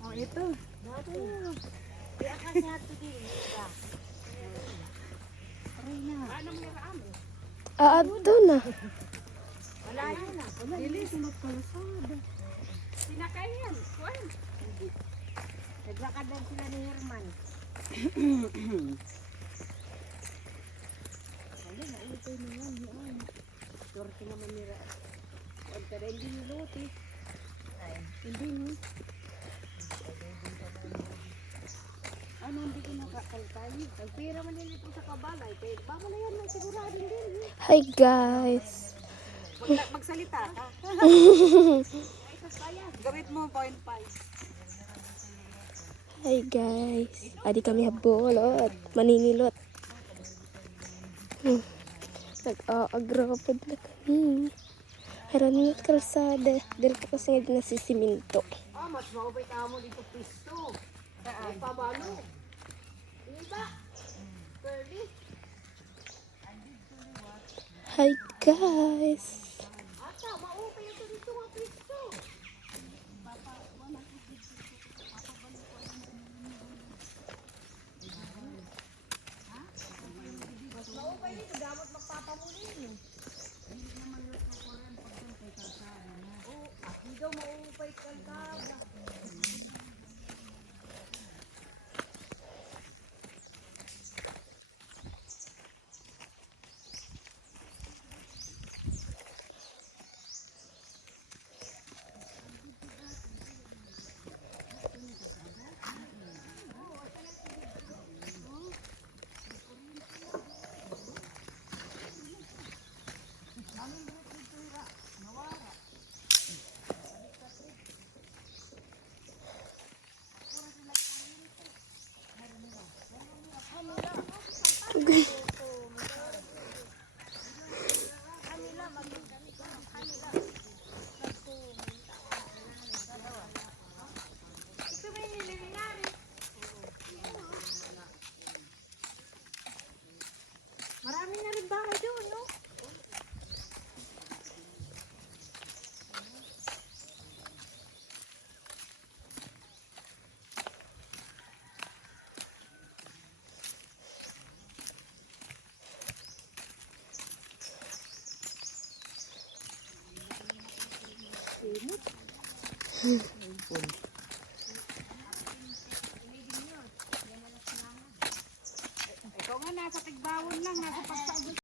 Oh, ito. Kaya kasi hato din. Aadto na. Wala yun ah. Dili, sunod kalasada. Sinakayan. Kuwan. Naglakadan sila ni Herman. Wala, naulitoy na yan. Yan. Torte naman nila. Huwag ka rin din niluti. Ay, hindi no. Ano, hindi ko nakakalkay. Nagpira man nila ito sa kabalay. Kaya baka na yan, sigurado din. Hi guys. Magsalita ka. Gamit mo 0.5. Hi guys. Adi kami habolot. Maninilot. Nag-aagrapod na kami. Haranot kalsada. Dahil ko kasi nga nasisiminto. Ah, mas maubay ka mo dito pisto. Ay, pabalo. Hindi ba? Curly? Hi guys. Ata, maubay ito dito nga pisto. Maubay dito, dapat magpapamuli. Hindi daw maubay kalkada. Marami na rin bahay doon, no?